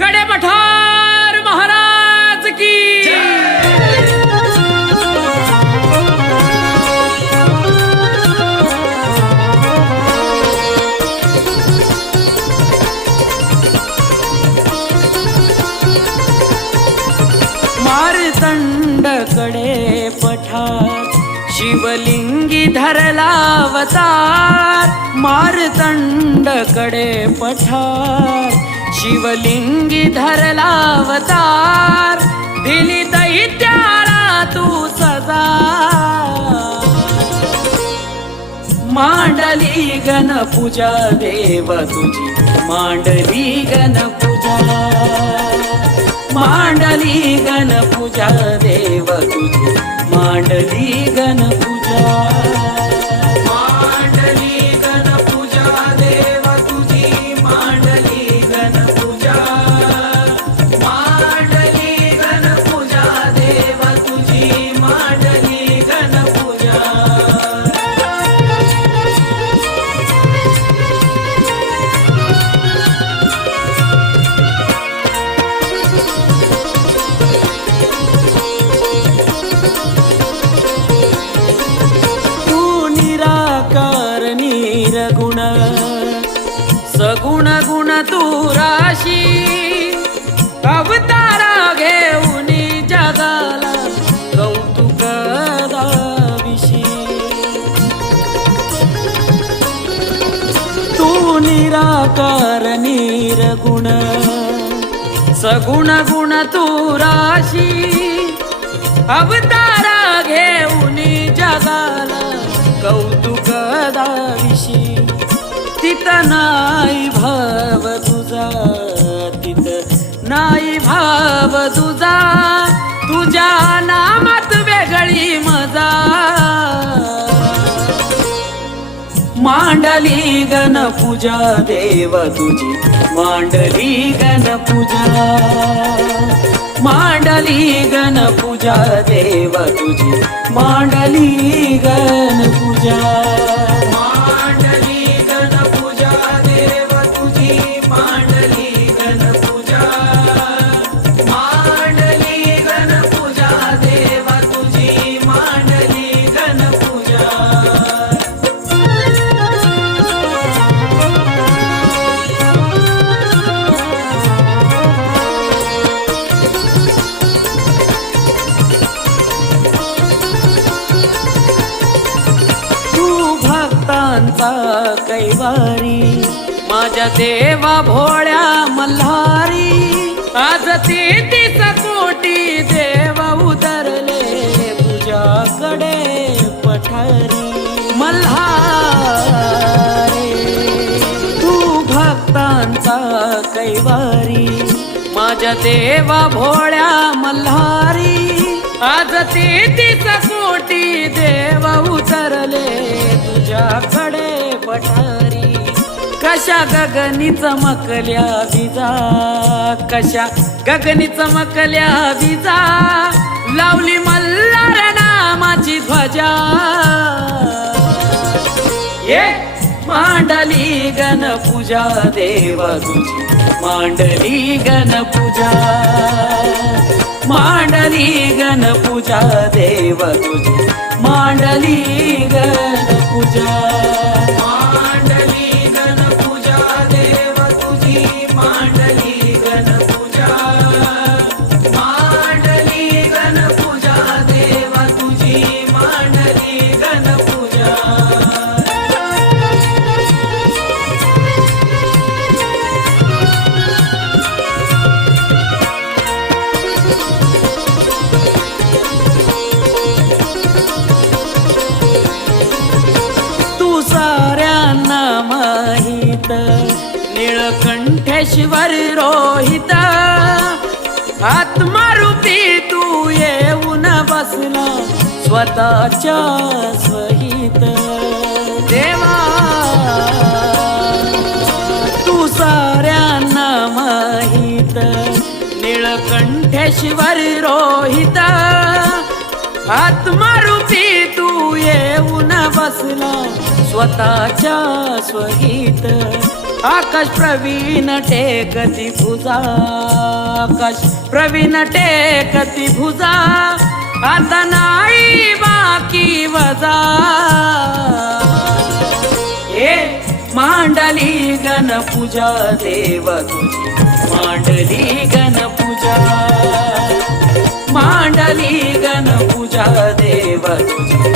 कडे पठार महाराज की मारतंड कडे पठार शिवलिंगी धरला अवतार. मारतंड कडे पठार शिवलिंगी धरला अवतार. दिली दैत्याला तू सजा मांडली गणपूजा देव तुझी मांडली गणपूजा. मांडली गणपूजा देव तुझी मांडली गणपूजा. मांडली गणपूजा देव तुझी मांडली गणपूजा. मांडली गणपूजा देव तुझी मांडली गणपूजा. निर्गुण सगुण गुण तू राशी. अवतारा घेऊन जगाला कौतुक दाविशी. तू निराकार निर्गुण सगुण गुण तू राशी. अवतारा घेऊन जगाला कौतुक दाविशी. तित नाही भाव तुझा तित नाही भाव तुझा. तुझ्या नामात वेगळी मजा. मांडली गणपूजा देव तुझी मांडली गणपूजा. मांडली गणपूजा देव तुझी मांडली गणपूजा. मांडली गणपूजा देव तुझी मांडली गणपूजा. मांडली गणपूजा देव तुझी मांडली गणपूजा. भक्तांचा कैवारी माझ्या देवा भोळ्या मल्हारी. आज 33 कोटी देव उतरले तुझ्याकडे पठारी मल्हारी. तू भक्तांचा कैवारी माझ्या देवा भोळ्या मल्हारी. आज 33 कोटी देव उतरले तुझ्याकडे पठारी. कशा गगनी चमकल्या विजा कशा गगनी चमकल्या विजा. लावली मल्हार नामाची ध्वजा. ये मांडली गणपूजा देव तुझी मांडली गणपूजा. मांडली गणपूजा देव तुझी मांडली गणपूजा. मांडली गणपूजा देव तुझी मांडली गणपूजा. मांडली गणपूजा देव तुझी मांडली गणपूजा. साऱ्यांना माहित निळकंठेश्वर रोहित. आत्मारूपी तू येऊन बसला स्वतःच्या स्वहित. देवा तू साऱ्यांना माहित निळकंठेश्वर रोहित. आत्मारूपी तू येऊन बसला स्वतःच्या स्वहित. आकाश प्रवीण टेकती भुजा, आकाश प्रवीण टेकती भुजा, आता नाही बाकी वजा. हे मांडली गणपूजा देव तुझी, मांडली गणपूजा, मांडली गणपूजा देव तुझी.